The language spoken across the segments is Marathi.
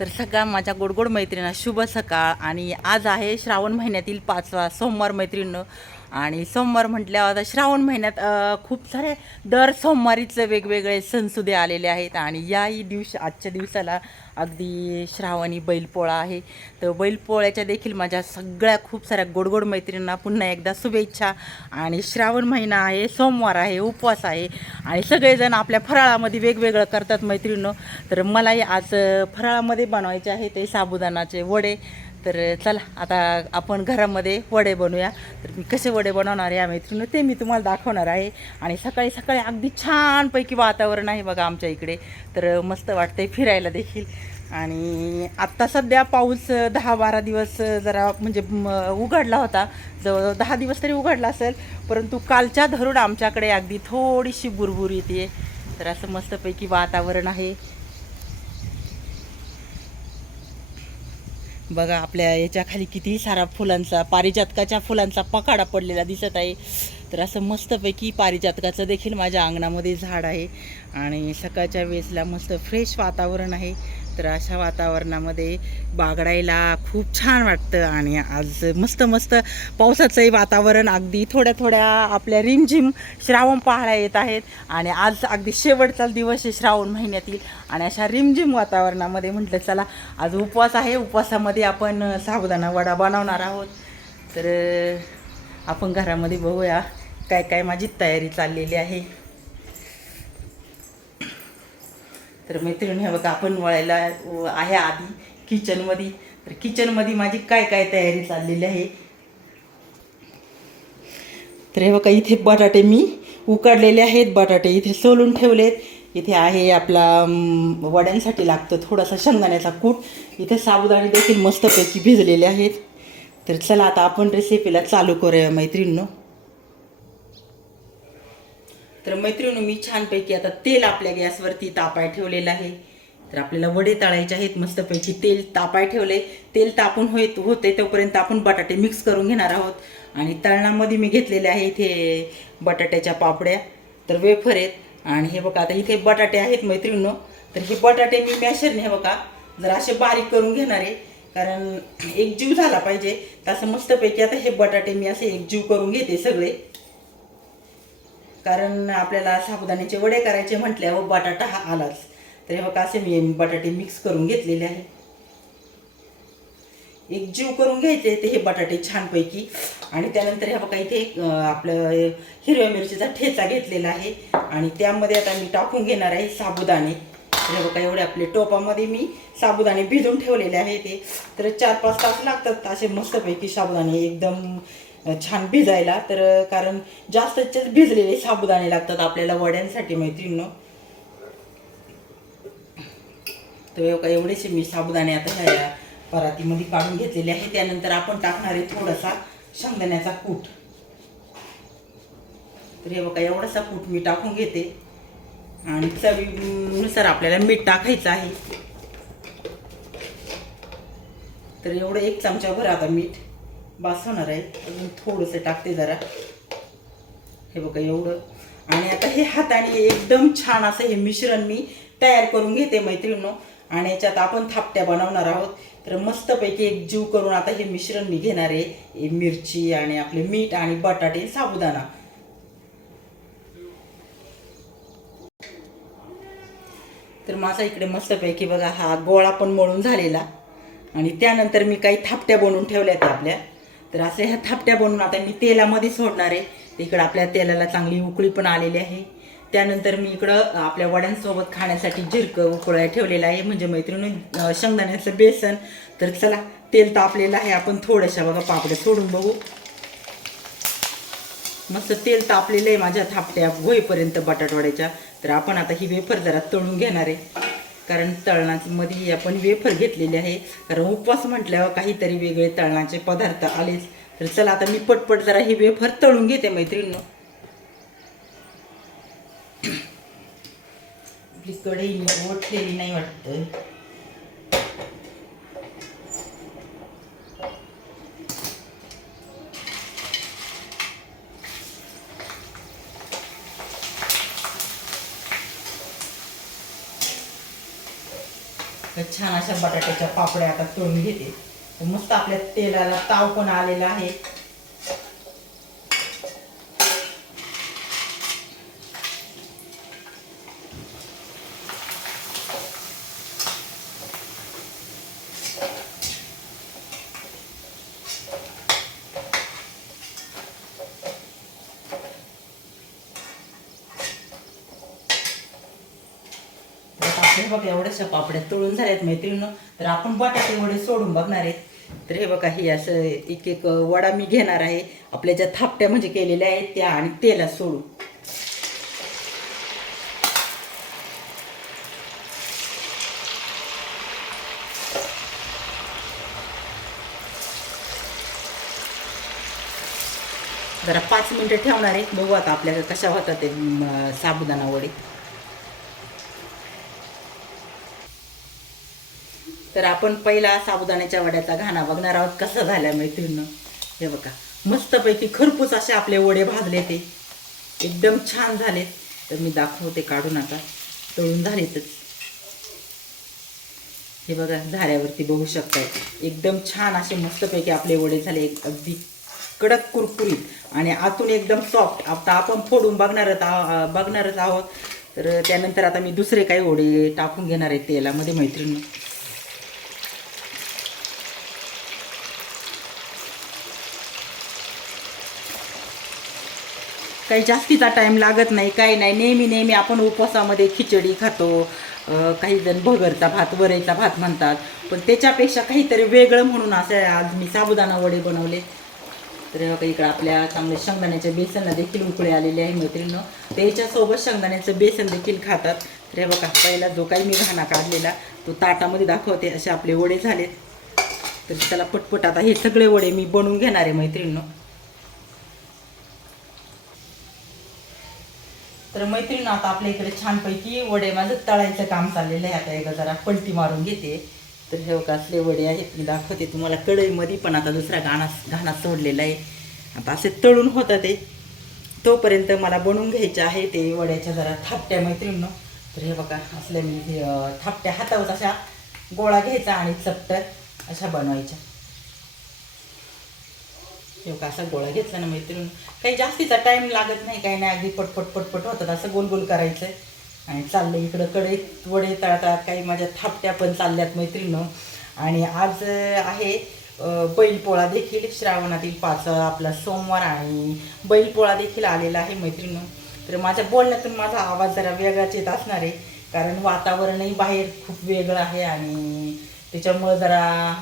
तर सगळ्या माझ्या गोडगोड मैत्रिणींना शुभ सकाळ. आणि आज आहे श्रावण महिन्यातील पाचवा सोमवार मैत्रिणीनं. आणि सोमवार म्हटल्यावर आता श्रावण महिन्यात खूप सारे दर सोमवारीच वेगवेगळे सणसुदे आलेले आहेत आणि याही दिवस आजच्या दिवसाला अगदी श्रावणी बैलपोळा आहे. तर बैलपोळ्याच्या देखील माझ्या सगळ्या खूप साऱ्या गोडगोड मैत्रिणींना पुन्हा एकदा शुभेच्छा. आणि श्रावण महिना आहे सोमवार आहे उपवास आहे आणि सगळेजण आपल्या फराळामध्ये वेगवेगळं करतात मैत्रिणीनं. तर मलाही आज फराळामध्ये बनवायचे आहे ते साबुदाणाचे वडे. तर चला आता आपण घरामध्ये वडे बनवूया तर मी कसे वडे बनवणार आहे या मैत्रिणी ते मी तुम्हाला दाखवणार आहे. आणि सकाळी सकाळी अगदी छानपैकी वातावरण आहे बघा आमच्या इकडे. तर मस्त वाटतंय फिरायला देखील. आणि आत्ता सध्या पाऊस दहा बारा दिवस जरा म्हणजे उघडला होता. जवळ दहा दिवस तरी उघडला असेल परंतु कालच्या धरून आमच्याकडे अगदी थोडीशी बुरबुर येते. तर असं मस्तपैकी वातावरण आहे. बघा आपल्या याच्या खाली किती सारा फुलांचा पारिजातकाच्या फुलांचा पकाडा पडलेला दिसत आहे. तर असं मस्तपैकी पारिजातकाचं देखील माझ्या अंगणामध्ये झाड आहे. आणि सकाळच्या वेळेसला मस्त फ्रेश वातावरण आहे. तर अशा वातावरणामध्ये बागडायला खूप छान वाटतं आणि आज मस्त मस्त पावसाचंही वातावरण अगदी थोड्या थोड्या आपल्या रिमझिम श्रावण पाहायला येत आहेत. आणि आज अगदी शेवटचा दिवस आहे श्रावण महिन्यातील. आणि अशा रिमझिम वातावरणामध्ये म्हटलं चला आज उपवास आहे. उपवासामध्ये आपण साबुदाणा वडा बनवणार आहोत. तर आपण घरामध्ये बघूया. काय काय माझी तयारी चाललेली आहे. तर मैत्रिणी हे बघा आपण वळायला आहे आधी किचनमध्ये तर किचनमध्ये माझी काय काय तयारी चाललेली आहे. तर हे बघा इथे बटाटे मी उकडलेले आहेत. बटाटे इथे सोलून ठेवलेत. इथे आहे आपला वड्यांसाठी लागतं थोडासा शेंगदाण्याचा कूट. इथे साबुदाणे देखील मस्तपैकी भिजलेले आहेत. तर चला आता आपण रेसिपीला चालू करूया मैत्रिणींनो. तर मैत्रिणी मी छानपैकी आता तेल आपल्या गॅसवरती तापाय ठेवलेलं आहे. तर आपल्याला वडे तळायचे आहेत मस्तपैकी तेल तापाय ठेवले. तेल तापून होत होते तोपर्यंत आपण बटाटे मिक्स करून घेणार आहोत. आणि तळणामध्ये मी घेतलेले आहे इथे बटाट्याच्या पापड्या. तर वेफर आहेत. आणि हे बघा आता इथे बटाटे आहेत मैत्रिणींनो. तर हे बटाटे मी मॅशरने हे बघा जर असे बारीक करून घेणार आहे. कारण एकजीव झाला पाहिजे. तसं मस्तपैकी आता हे बटाटे मी असे एकजीव करून घेते सगळे. कारण आपल्याला साबुदाण्याचे वडे करायचे म्हटल्यावर बटाटा हा आलाच. तर हे हो बघा असे मी बटाटे मिक्स करून घेतलेले आहे. एक जीव करून घ्यायचे ते हे बटाटे छानपैकी. आणि त्यानंतर हे बघा इथे आपलं हिरव्या मिरचीचा ठेचा घेतलेला आहे. आणि त्यामध्ये आता मी टाकून घेणार आहे साबुदाणे. तर हे बघा एवढे आपले टोपामध्ये मी साबुदाणे भिजून ठेवलेले आहे ते. तर चार पाच तास लागतात असे मस्तपैकी साबुदाणे एकदम छान भिजायला. तर कारण जास्तच भिजलेले साबुदाणे लागतात आपल्याला वड्यांसाठी मैत्रिणीनं. तर हे बघा एवढेसे मी साबुदाणे आता ह्या परातीमध्ये काढून घेतलेले आहे त्यानंतर आपण टाकणार आहे थोडासा शेंगदाण्याचा कूट. तर हे बघा एवढासा कूट मी टाकून घेते. आणि चवीनुसार आपल्याला मीठ टाकायचं आहे. तर एवढं एक चमचाभर आता मीठ. बास होणार आहे. अजून थोडंसं टाकते जरा. हे बघा एवढं. आणि आता हे हाताने एकदम छान असं हे मिश्रण मी तयार करून घेते मैत्रिणींनो. आणि याच्यात आपण थापट्या बनवणार आहोत. तर मस्तपैकी एक जीव करून आता हे मिश्रण मी घेणार आहे. हे मिरची आणि आपले मीठ आणि बटाटे साबुदाणा. तर माझा इकडे मस्तपैकी बघा हा गोळा पण मळून झालेला. आणि त्यानंतर मी काही थापट्या बनवून ठेवल्या आहेत आपल्या. तर असे ह्या थापट्या बनवून आता मी तेलामध्ये सोडणार आहे. तर इकडं आपल्या तेलाला चांगली उकळी पण आलेली आहे. त्यानंतर मी इकडं आपल्या वड्यांसोबत खाण्यासाठी जिरकं उकळ्या ठेवलेलं आहे. म्हणजे मैत्रिणी शेंगदाण्याचं बेसन. तर चला तेल तापलेलं आहे. आपण थोड्याशा बघा पापड्या सोडून बघू. मस्त तेल तापलेलं आहे माझ्या थापट्या होईपर्यंत बटाटवड्याच्या. तर आपण आता ही वेफर जरा तळून घेणार आहे. कारण तळणामध्ये आपण वेफर घेतलेले आहे. कारण उपवास म्हटल्यावर काहीतरी वेगळे तळणाचे पदार्थ आलेच. तर चला आता मी पटपट जरा हे वेफर तळून घेते मैत्रिणीनं. आपली कढई ओटलेली नाही वाटतं तर तर छान अशा बटाट्याच्या पापड्या आता तळून घेते. मस्त आपल्या तेलाला ताव पण आलेला आहे. बघा एवढ्याशा पापड्या तळून झाल्यात मैत्रिणीनं. तर आपण बटाटे वडे सोडून बघणार आहेत. तर हे बघा हे असं एक एक वडा मी घेणार आहे. आपल्या ज्या थापट्या म्हणजे केलेल्या आहेत त्या आणि तेला सोडू जरा पाच मिनिटं ठेवणार आहे बघू आता आपल्याला कशा होतात ते साबुदाणा वडे. तर आपण पहिला साबुदाण्याच्या वड्याचा घाणा बघणार आहोत कसा झाला मैत्रिणीनं. हे बघा मस्तपैकी खरपूस असे आपले वडे भाजले ते. एकदम छान झाले तर मी दाखवते काढून आता. तळून झालेतच. हे बघा झाऱ्यावरती बघू शकताय. एकदम छान असे मस्तपैकी आपले वडे झाले. अगदी कडक कुरकुरीत आणि आतून एकदम सॉफ्ट आता आपण फोडून बघणारच आहो बघणारच आहोत. तर त्यानंतर आता मी दुसरे काही वडे टाकून घेणार आहे तेलामध्ये मैत्रिणी काही जास्तीचा टाईम लागत नाही काही नाही. नेहमी नेहमी आपण उपवासामध्ये खिचडी खातो. काही जण भगरचा भात वरईचा भात म्हणतात. पण त्याच्यापेक्षा काहीतरी वेगळं म्हणून असं आज मी साबुदाणा वडे बनवले. तर हे इकडं आपल्या चांगले शेंगदाण्याच्या बेसनला देखील उकळे आलेले आहे मैत्रिणीनं त्याच्यासोबत शेंगदाण्याचं बेसन देखील खातात. तर हे बघा पहिला जो काही मी घाणा काढलेला तो ताटामध्ये दाखवते. असे आपले वडे झालेत. तर त्याला पटपट आता हे सगळे वडे मी बनवून घेणार आहे मैत्रिणीनं तर मैत्रीण आता आपल्या इकडे छानपैकी वडे माझं तळायचं काम चाललेलं आहे. आता एका जरा पलटी मारून घेते. तर हे बघा असले वडे आहेत मी दाखवते तुम्हाला. कढईमध्ये पण आता दुसरा घाणास घाणा सोडलेला आहे. आता असे तळून होतं ते. तोपर्यंत मला बनवून घ्यायचे आहे ते वड्याच्या जरा थापट्या मैत्रिणीनं तर हे बघा असल्या मी थापट्या हातावर अशा गोळा घ्यायचा आणि चपटर अशा बनवायच्या. एवढा असा गोळा घेतला ना मैत्रीण काही जास्तीचा टाईम लागत नाही काही नाही. अगदी पटपट पटपट होतात असं गोल गोल करायचं आणि चाललं इकडं कडे वडे तळतात काही माझ्या थापट्या पण चालल्यात मैत्रिणं आणि आज आहे बैलपोळा देखील श्रावणातील पाच आपला सोमवार आणि बैलपोळा देखील आलेला आहे मैत्रिणं तर माझ्या बोलण्यातून माझा आवाज जरा वेगळाच येत असणार आहे. कारण वातावरणही बाहेर खूप वेगळं आहे आणि त्याच्यामुळं जरा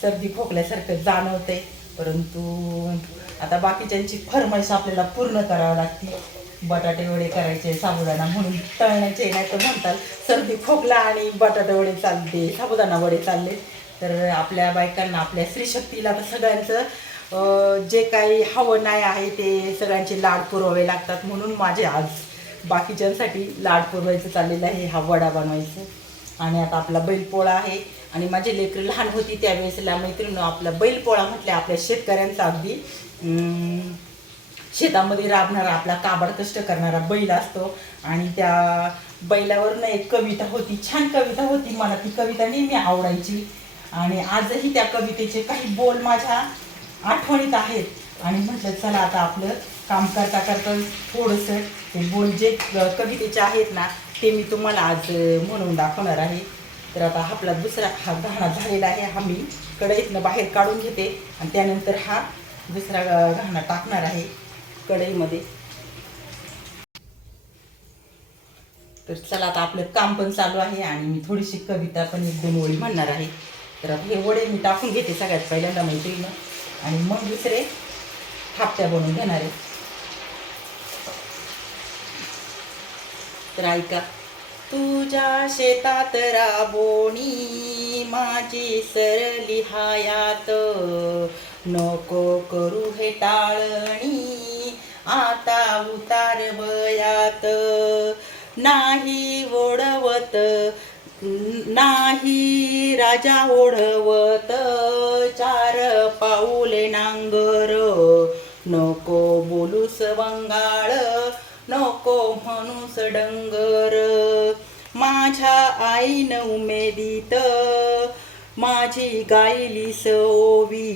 सर्दी खोकल्यासारखं आहे परंतु आता बाकीच्यांची फरमाईश आपल्याला पूर्ण करावी लागते. बटाटे वडे करायचे साबुदाणा म्हणून तळण्याचे नाही तर म्हणतात सर्दी खोकला आणि बटाटे वडे चालते साबुदाणा वडे चालले. तर आपल्या बायकांना आपल्या स्त्रीशक्तीला तर सगळ्यांचं जे काही हवं नाही आहे ते सगळ्यांचे लाड पुरवावे लागतात. म्हणून माझे आज बाकीच्यांसाठी लाड पुरवायचं चाललेलं आहे हा वडा बनवायचं. आणि आता आपला बैलपोळा आहे. आणि माझी लेकरं लहान होती त्यावेळेसला मैत्रिणी आपला बैलपोळा म्हटल्या आपल्या शेतकऱ्यांचा अगदी. शेतामध्ये राबणारा आपला काबाड कष्ट करणारा बैल असतो. आणि त्या बैलावरनं एक कविता होती छान कविता होती मला. ती कविता नेहमी आवडायची. आणि आजही त्या कवितेचे काही बोल माझ्या आठवणीत आहेत. आणि म्हटलं चला आता आपलं काम करता करता थोडंसं ते बोल जे कवितेचे आहेत ना ते मी तुम्हाला आज म्हणून दाखवणार आहे. तर आता आपला दुसरा हा घाणा झालेला आहे. हा मी कढईतनं बाहेर काढून घेते आणि त्यानंतर हा दुसरा घाणा टाकणार आहे कढईमध्ये. तर चला आता आपलं काम पण चालू आहे आणि मी थोडीशी कविता पण एक दोन ओळी म्हणणार आहे. तर आता हे वडे मी टाकून घेते सगळ्यात पहिल्यांदा मैत्रीनं आणि मग दुसरे थापट्या बनवून घेणार आहे. तर ऐका. तुझ्या शेतात राबोणी माझी सरली हायात. नको करू हे टाळणी आता उतार वयात. नाही ओढवत नाही राजा ओढवत चार पाऊले नांगर. नको बोलूस वंगाळ नको म्हणूस सडंगर माझ्या माझ्या आईन उमेदीत माझी गायली सोवी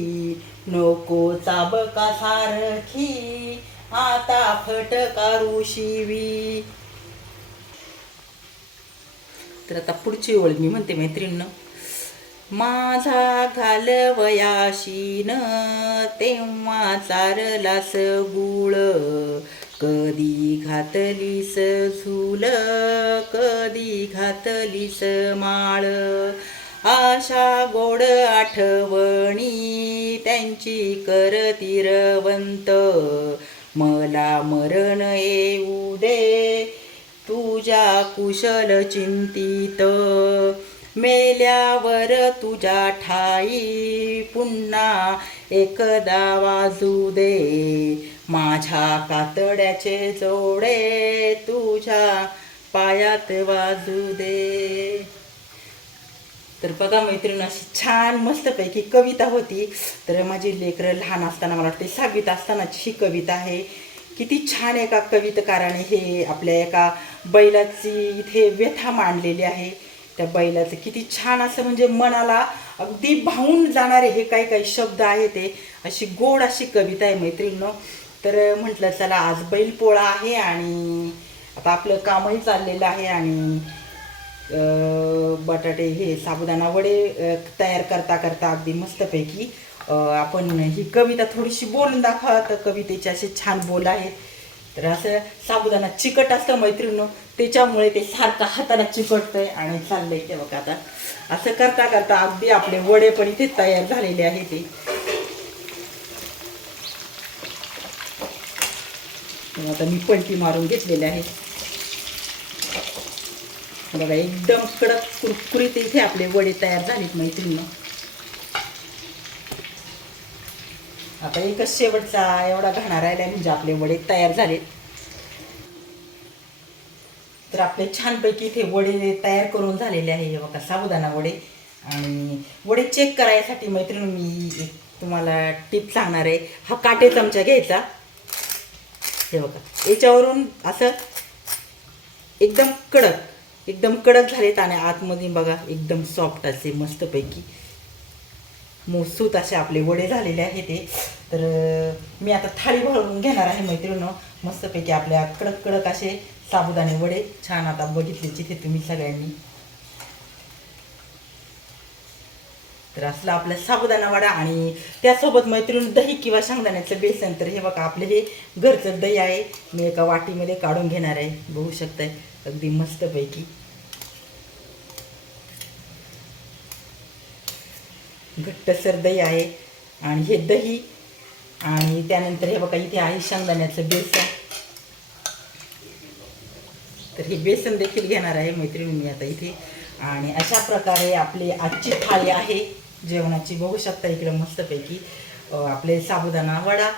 नको चाबका सारखी आता फटकारू शिवी तर आता पुढची ओळ मी म्हणते मैत्रीण माझा घालवयाशीन तेव्हा चारलास गुळ कधी घातलीस झुल कधी घातलीस माळ. आशा गोड आठवणी त्यांची करतिरवंत मला मरण येऊ दे तुझ्या कुशल चिंतित. मेल्यावर तुझ्या ठाई पुन्हा एकदा वाजू दे. माझ्या कातड्याचे जोडे तुझ्या पायात वाजू दे. तर बघा मैत्रीण अशी छान मस्तपैकी कविता होती. तर माझी लेकरं लहान असताना मला वाटते सहावीत असतानाची ही कविता आहे. किती छान एका कवितकाराने हे आपल्या एका बैलाची इथे व्यथा मांडलेली आहे. त्या बैलाचं किती छान असं म्हणजे मनाला अगदी भावून जाणारे हे काही काही शब्द आहे ते. अशी गोड अशी कविता आहे मैत्रिणीनं. तर म्हटलं चला आज बैल पोळा आहे आणि आता आपलं कामही चाललेलं आहे आणि बटाटे हे साबुदाणा वडे तयार करता करता अगदी मस्तपैकी आपण ही कविता थोडीशी बोलून दाखवा. तर कवितेचे असे छान बोल आहेत तर असं साबुदाणा चिकट असतं मैत्रिणी त्याच्यामुळे ते सारखं हाताला चिकटतंय आणि चाललंय ते बघा आता. असं करता करता अगदी आपले वडे पण इथे तयार झालेले आहे ते. तर आता मी पलटी मारून घेतलेले आहे. बघा एकदम कडक कुरकुरीत इथे आपले वडे तयार झालेत मैत्रिणी आता एकच शेवटचा एवढा घाणा राहिला म्हणजे आपले वडे तयार झालेत. तर आपले छानपैकी इथे वडे तयार करून झालेले आहे बघा साबुदाणा वडे. आणि वडे चेक करायसाठी मैत्रिणी मी तुम्हाला टिप सांगणार आहे. हा काटे चमचा घ्यायचा. हे बघा. याच्यावरून असं एकदम कडक एकदम कडक झालेत आणि आतमध्ये बघा एकदम सॉफ्ट असे मस्तपैकी मोसूत असे आपले वडे झालेले आहेत ते तर मी आता थाळी भरून घेणार आहे मैत्रिणं मस्तपैकी आपल्या कडक कडक असे साबुदाणे वडे छान आता बघितले जिथे तुम्ही सगळ्यांनी. तर असला आपला साबुदाणा वडा आणि त्यासोबत मैत्रीण दही किंवा शेंगदाण्याचं बेसन. तर हे बघा आपलं हे घरचं दही आहे. मी एका वाटीमध्ये काढून घेणार आहे. बघू शकताय अगदी मस्तपैकी. घट्टसर दही आहे. आणि हे दही आणि त्यानंतर हे बघा इथे आहे शेंगदाण्याचं बेसन. तर हे बेसन देखील घेणार आहे मैत्रिणी मी आता इथे. आणि अशा प्रकारे आपली आजची थाळी आहे. जेवणाची. बघू शकता इकडं मस्तपैकी आपले साबुदाणा वडा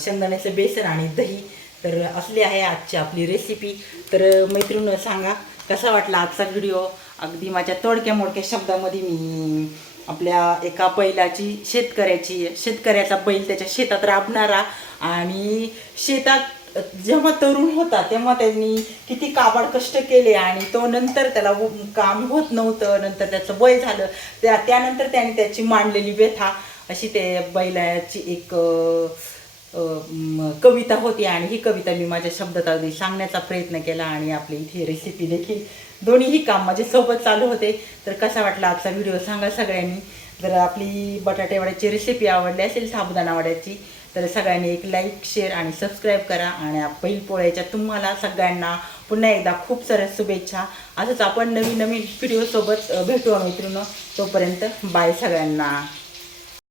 शेंगदाण्याचं बेसन आणि दही. तर असली आहे आजची आपली रेसिपी तर मैत्रिणी सांगा कसा वाटला आजचा व्हिडिओ अगदी माझ्या तोडक्या मोडक्या शब्दामध्ये मी आपल्या एका बैलाची शेतकऱ्याची शेतकऱ्याचा बैल त्याच्या शेतात राबणारा आणि शेतात जेव्हा तरुण होता तेव्हा त्यांनी किती काबाड कष्ट केले आणि तो नंतर त्याला काम होत नव्हतं नंतर त्याचं वय झालं. त्या त्यानंतर त्याने त्याची मांडलेली व्यथा अशी ते बैलाची एक कविता होती आणि ही कविता मी माझ्या शब्दात अगदी सांगण्याचा प्रयत्न केला आणि आपली इथे रेसिपी देखील. दोन्हीही काम माझे सोबत चालू होते. तर कसा वाटला आजचा व्हिडिओ सांगा सगळ्यांनी. जर आपली बटाटे वड्याची रेसिपी आवडली असेल साबुदाणा वड्याची तर सगळ्यांनी एक लाईक शेअर आणि सबस्क्राईब करा आणि बैल पोळ्याच्या तुम्हाला सगळ्यांना पुन्हा एकदा खूप साऱ्या शुभेच्छा. असंच आपण नवीन नवीन व्हिडिओसोबत भेटू मित्रांनो. तोपर्यंत बाय सगळ्यांना.